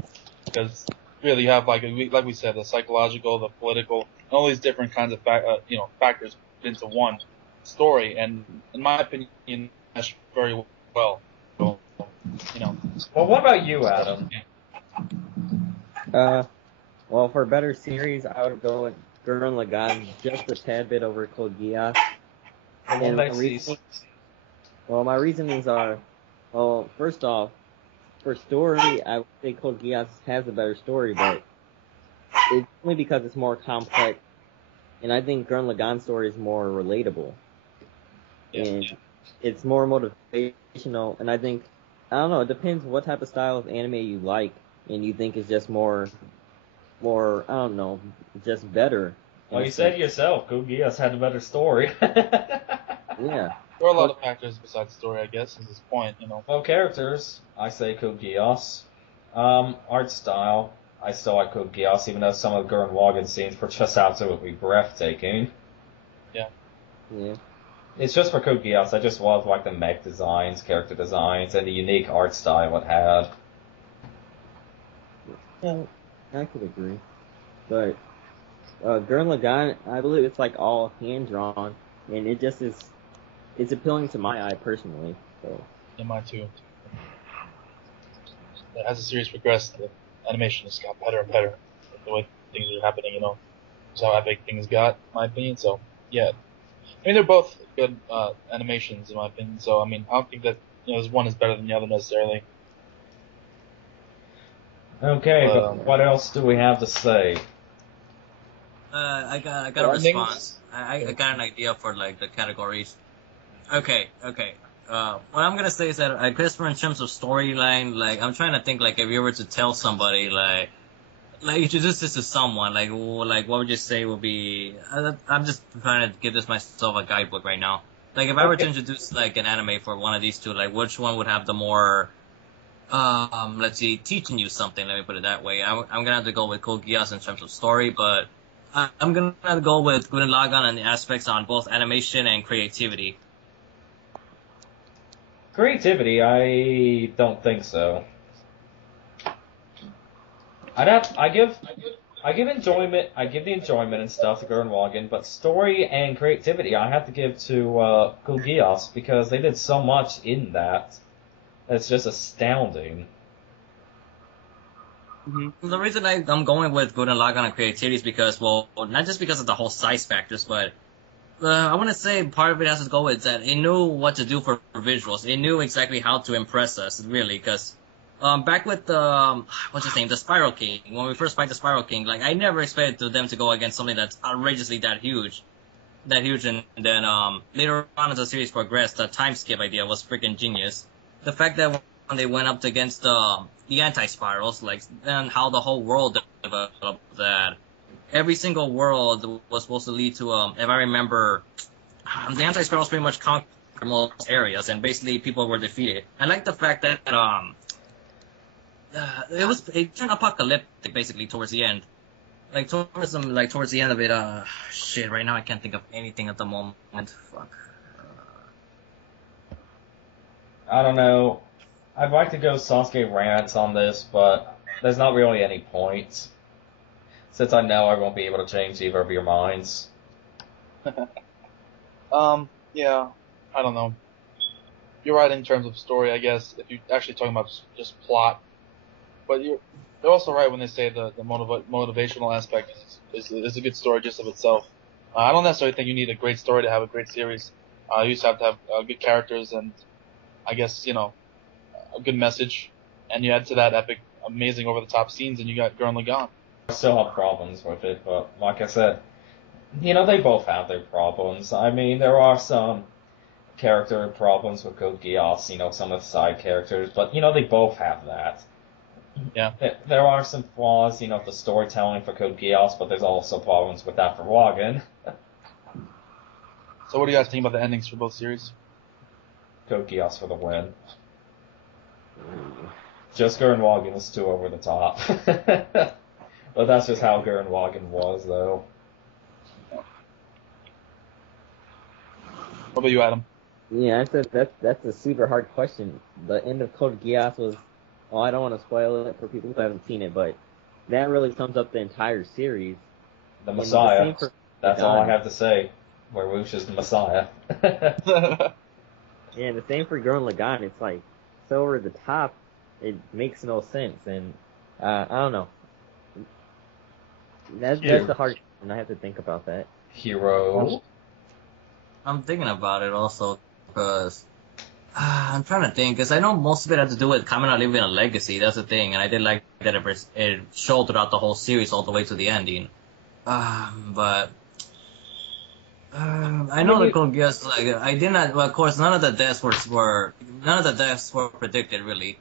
because really you have like we said, the psychological, the political, and all these different kinds of factors put into one story, and in my opinion, mesh very well. So, Well, what about you, Adam? Well, for a better series, I would go with Gurren Lagann just a tad bit over Code Geass. And my reasonings are, well, first off, for story, I would say Code Geass has a better story, but it's only because it's more complex, and I think Gurren Lagann's story is more relatable. And it's more motivational, and I think, I don't know, it depends what type of style of anime you like, and you think is just more, I don't know, just better. Well, you said yourself, Code Geass had a better story. Yeah. There are a lot of factors besides story, I guess, at this point, Well, characters, I say Code Geass. Art style, I still like Code Geass, even though some of the Gurren Lagann scenes were just absolutely breathtaking. Yeah. Yeah. It's just for Code Geass, I just love like the mech designs, character designs, and the unique art style it had. Yeah, I could agree. But Gurren Lagann, I believe it's like all hand drawn, and it just is. It's appealing to my eye personally. So. Yeah, mine too. As the series progressed, the animation just got better and better. The way things are happening, is how epic things got, in my opinion. So, yeah. I mean, they're both good animations, in my opinion. So, I mean, I don't think that one is better than the other necessarily. Okay, but what else do we have to say? I got a response. I got an idea for like the categories. Okay. What I'm gonna say is that I guess in terms of storyline, like I'm trying to think like if you were to tell somebody like introduce this to someone, like what would you say would be? I'm just trying to give myself a guidebook right now. Like if I were to introduce like an anime for one of these two, like which one would have the more let's see, teaching you something, let me put it that way. I'm gonna have to go with Code Geass in terms of story, but I'm gonna have to go with Gurren Lagann and the aspects on both animation and creativity. Creativity, I don't think so. I give I give the enjoyment and stuff to Gurren Lagann, but story and creativity I have to give to Code Geass because they did so much in that. It's just astounding. Mm-hmm. The reason I'm going with Gurren Lagann and creativity is because, well, not just because of the whole size factors, but I want to say part of it has to go with that it knew what to do for visuals. It knew exactly how to impress us, really, because back with the, what's his name, the Spiral King, when we first fight the Spiral King, like, I never expected them to go against something that's outrageously that huge, and then later on as the series progressed, the time skip idea was freaking genius. The fact that when they went up against the anti-spirals, like, and how the whole world developed, that every single world was supposed to lead to, if I remember, the anti-spirals pretty much conquered most areas, and basically people were defeated. I like the fact that, it turned apocalyptic basically towards the end. Like towards the end of it, shit, right now I can't think of anything at the moment. Fuck. I don't know. I'd like to go Sasuke rants on this, but there's not really any point. Since I know I won't be able to change either of your minds. Yeah, I don't know. You're right in terms of story, I guess, if you're actually talking about just plot. But they're also right when they say the motivational aspect is a good story just of itself. I don't necessarily think you need a great story to have a great series. You just have to have good characters and, I guess, a good message. And you add to that epic, amazing over-the-top scenes, and you got Gurren Lagann. I still have problems with it, but like I said, they both have their problems. I mean, there are some character problems with Code Geass, some of the side characters, but, they both have that. Yeah. There are some flaws, the storytelling for Code Geass, but there's also problems with that for Lagann. So what do you guys think about the endings for both series? Code Geass for the win. Just Gurren Lagann was too over the top. But that's just how Gurren Lagann was, though. What about you, Adam? Yeah, I said that's a super hard question. The end of Code Geass was, well, I don't want to spoil it for people who haven't seen it, but that really sums up the entire series. The Messiah. That's all I have to say. Where Woosh is the Messiah. Yeah, the same for Gurren Lagann. It's like so over the top, it makes no sense, and I don't know. That's the hard question. I have to think about that. Hero. I'm thinking about it also because I'm trying to think, because I know most of it had to do with Kamina leaving a legacy. That's the thing, and I did like that it showed throughout the whole series all the way to the ending. But I know the Code Geass, like, I did not. Well, of course, none of the deaths were predicted really.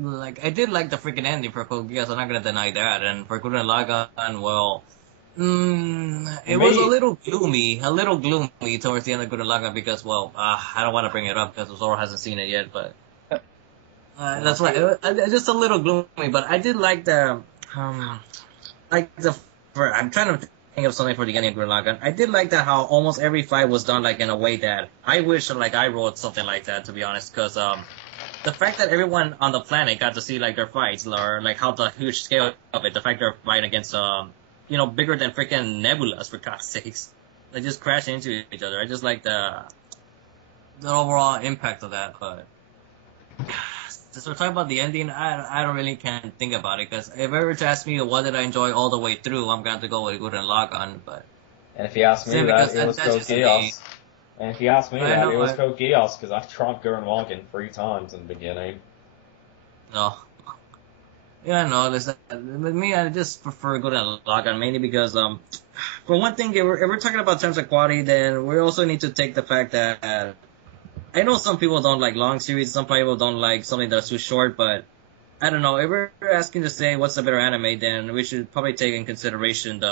Like, I did like the freaking ending for Code Geass. I'm not gonna deny that. And for Gurren Lagann, well, it was a little gloomy towards the end of Gurren Lagann because, well, I don't want to bring it up because Zoro hasn't seen it yet, but that's why it's just a little gloomy. But I did like I'm trying to think of something for the ending of Gurren Lagann. I did like that how almost every fight was done like in a way that I wish like I wrote something like that, to be honest, because the fact that everyone on the planet got to see like their fights, or like how the huge scale of it, the fact they're fighting against bigger than freaking nebulas, for God's sakes. They just crash into each other. I just like the overall impact of that, but since we're talking about the ending, I don't really can't think about it, because if I were to ask me what did I enjoy all the way through, I'm going to go with Gurren Lagann, but... And if you ask me that, it was Code Geass. And if you ask me that, it was Code Geass, because I trumped Gurren Lagann 3 times in the beginning. No. Yeah, no, listen, with me, I just prefer Gurren Lagann, mainly because, for one thing, if we're talking about terms of quality, then we also need to take the fact that, I know some people don't like long series, some people don't like something that's too short, but, I don't know, if we're asking to say what's a better anime, then we should probably take in consideration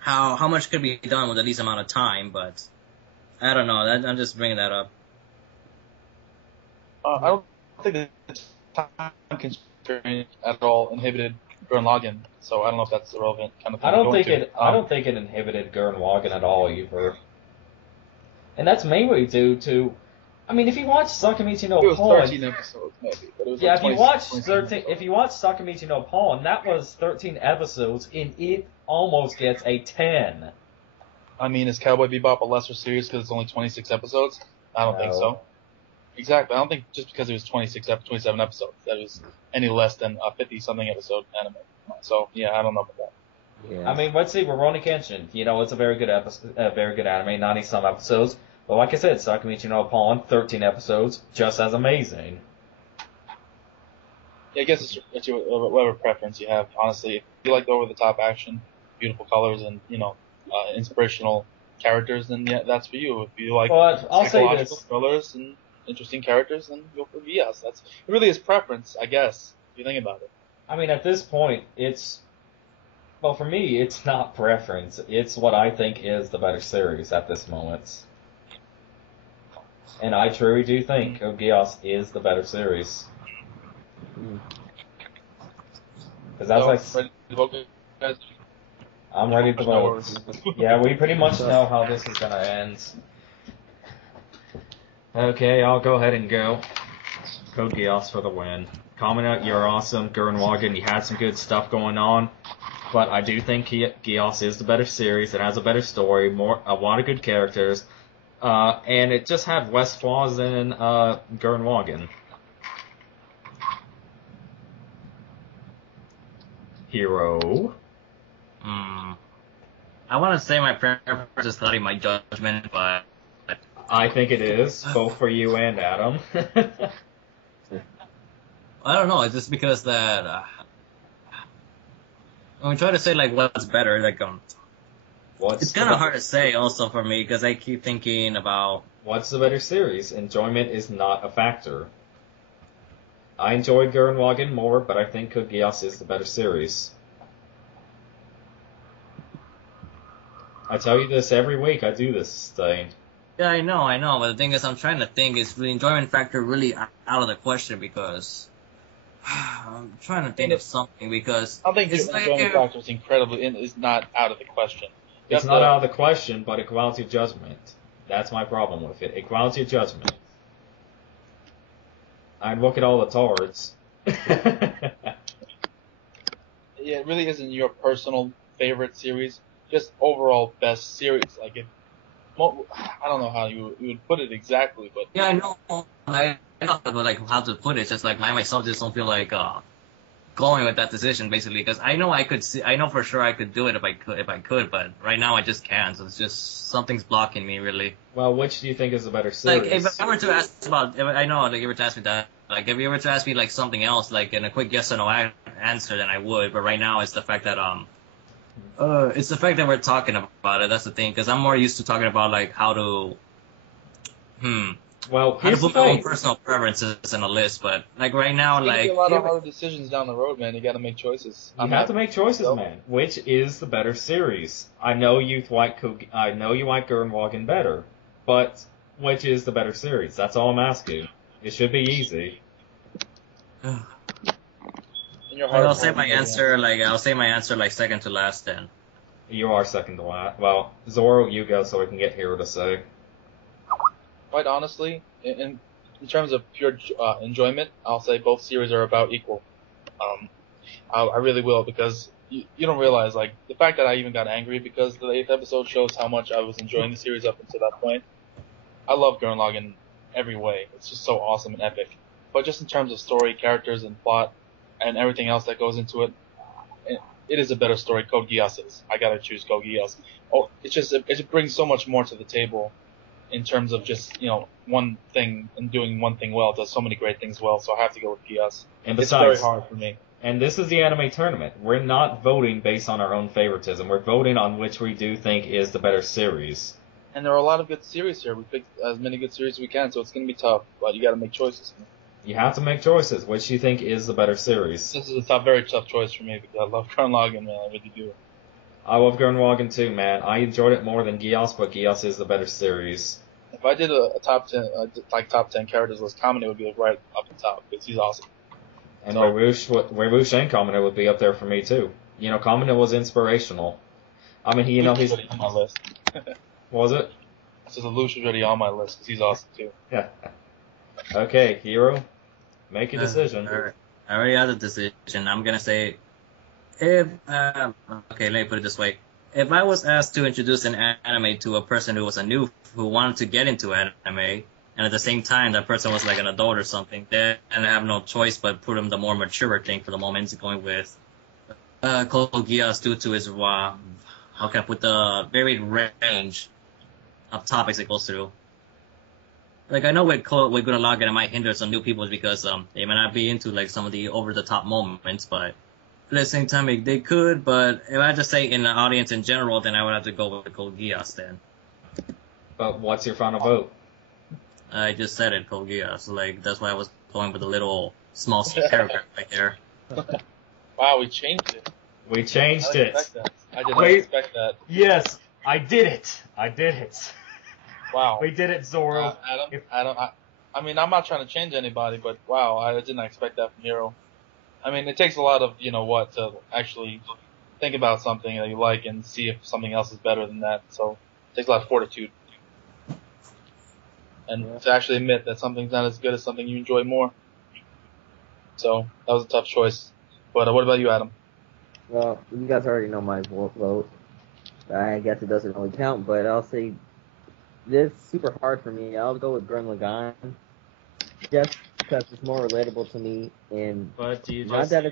how much could be done with the least amount of time, but, I don't know, I'm just bringing that up. I don't think the time constraint at all inhibited Gurren Lagann, so I don't know if that's a relevant kind of thing. I don't think it inhibited Gurren Lagann at all either. And that's mainly due to I mean, if you watch Sakamichi no It was Pawn, 13 episodes, maybe. But it was yeah, like if you 20 watch 20 if you watch Sakamichi no Pawn, that was 13 episodes, and it almost gets a 10. I mean, is Cowboy Bebop a lesser series because it's only 26 episodes? I don't think so. Exactly. I don't think just because it was 27 episodes that it was any less than a 50-something episode anime. So, yeah, I don't know about that. Yeah. I mean, let's see, Rurouni Kenshin. You know, it's a very good anime, 90-some episodes. But like I said, Sakamichi no Pawn, 13 episodes, just as amazing. Yeah, I guess it's your whatever preference you have. Honestly, if you like the over-the-top action, beautiful colors, and inspirational characters, then yeah, that's for you. If you like I'll say psychological this. thrillers and interesting characters, then go for VS. It really is preference, I guess. If you think about it. I mean, at this point, for me, it's not preference. It's what I think is the better series at this moment. And I truly do think Code Geass is the better series. Because Ready to vote, guys? I'm ready to vote. Yeah, we pretty much know how this is going to end. Okay, I'll go ahead and go. Code Geass for the win. Kamina, you're awesome. Gurren Lagann, you had some good stuff going on. But I do think Geass is the better series. It has a better story, a lot of good characters. And it just had less flaws than Gurren Lagann. Hero. I want to say my preference is studying my judgment, but I think it is, both for you and Adam. I don't know. It's just because that when we try to say like what's better, like it's kind of hard to say also for me because I keep thinking about what's the better series. Enjoyment is not a factor. I enjoyed Gurren Lagann more, but I think Code Geass is the better series. I tell you this every week. I do this thing. Yeah, I know. But the thing is, I'm trying to think, is the enjoyment factor really out of the question because I'm trying to think of something because I think the enjoyment factor is not out of the question. It's not out of the question, but equality of judgment. That's my problem with it. Equality of judgment. I'd look at all the tards. Yeah, it really isn't your personal favorite series. Just overall best series. Like I don't know how you would put it exactly, but yeah, I know. I know, but like how to put it. Just like myself just don't feel like going with that decision basically because I know I know for sure I could do it if I could, but right now I just can't. So it's just something's blocking me really. Well, which do you think is a better series? Like if I were to ask about, I know like you were to ask me that. Like if you were to ask me like something else, like in a quick yes or no answer, then I would. But right now it's the fact that it's the fact that we're talking about it. That's the thing, because I'm more used to talking about like how to, well, how to put my own personal preferences in a list. But like right now, like a lot of hard decisions down the road, man. You got to make choices. You have to make choices, man. Which is the better series? I know you like Gurren Lagann better, but which is the better series? That's all I'm asking. It should be easy. I'll say my answer like second to last then. You are second to last. Well, Zoro, you go so we can get Hero to say. Quite honestly, in terms of pure enjoyment, I'll say both series are about equal. I really will because you don't realize like the fact that I even got angry because the 8th episode shows how much I was enjoying the series up until that point. I love Gurren Lagann every way. It's just so awesome and epic. But just in terms of story, characters, and plot, and everything else that goes into it, it is a better story. Code Geass is. I gotta choose Code Geass. Oh, it brings so much more to the table in terms of just one thing and doing one thing well. It does so many great things well, so I have to go with Geass. And besides, it's very hard for me. And this is the anime tournament. We're not voting based on our own favoritism. We're voting on which we do think is the better series. And there are a lot of good series here. We picked as many good series as we can, so it's gonna be tough. But you gotta make choices. You have to make choices. Which do you think is the better series? This is a very tough choice for me because I love Gurren Lagann, man. I really do. I love Gurren Lagann too, man. I enjoyed it more than Geass, but Geass is the better series. If I did a top 10 characters list, Kamine would be right up the top because he's awesome. And Werush and Kamine would be up there for me too. Kamine was inspirational. I mean, he's on my list. Was it? So the Lucian's already on my list because he's awesome too. Okay, Hero, make a decision. I already had a decision. I'm gonna say, if okay, let me put it this way: if I was asked to introduce an anime to a person who was who wanted to get into anime, and at the same time that person was like an adult or something, then I have no choice but put him the more mature thing for the moment, going with Code Geass due to his how can I put the varied range of topics it goes through. Like, I know with Gurren Lagann it might hinder some new people because they might not be into like some of the over the top moments, but at the same time they could. But if I just say in the audience in general, then I would have to go with Code Geass then. But what's your final vote? I just said it, Code Geass. Like, that's why I was going with a little small paragraph right there. Wow, we changed it. We changed it. I did not expect that. Yes, I did it. Wow. We did it, Zoro. Adam, I mean, I'm not trying to change anybody, but wow, I did not expect that from Hero. I mean, it takes a lot of, to actually think about something that you like and see if something else is better than that. So it takes a lot of fortitude. And to actually admit that something's not as good as something you enjoy more. So that was a tough choice. But what about you, Adam? Well, you guys already know my vote. I guess it doesn't really count, but I'll say this is super hard for me. I'll go with Gurren Lagann, just because it's more relatable to me, and not that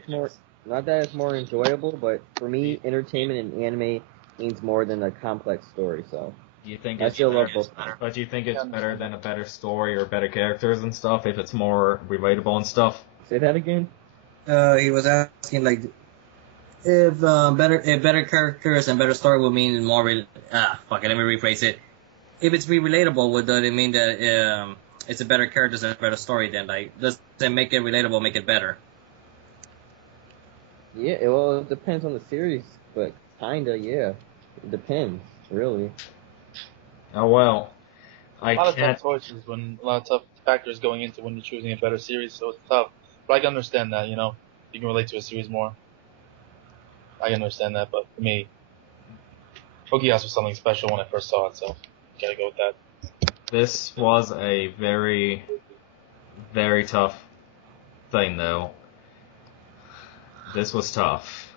it's more enjoyable, but for me, entertainment in anime means more than a complex story. So you think I still love both. But do you think it's better than a better story or better characters and stuff if it's more relatable and stuff? Say that again. He was asking like if better characters and better story would mean more. Let me rephrase it. If it's relatable, would it mean that it's a better characters and a better story? Then, like, does it make it relatable, make it better? Yeah, well, it depends on the series, but kinda, yeah. It depends, really. Oh well, a lot of tough choices a lot of tough factors going into when you're choosing a better series, so it's tough. But I can understand that, you can relate to a series more. I can understand that, but for me, Code Geass was something special when I first saw it, so gotta go with that. This was a very, very tough thing, though. This was tough.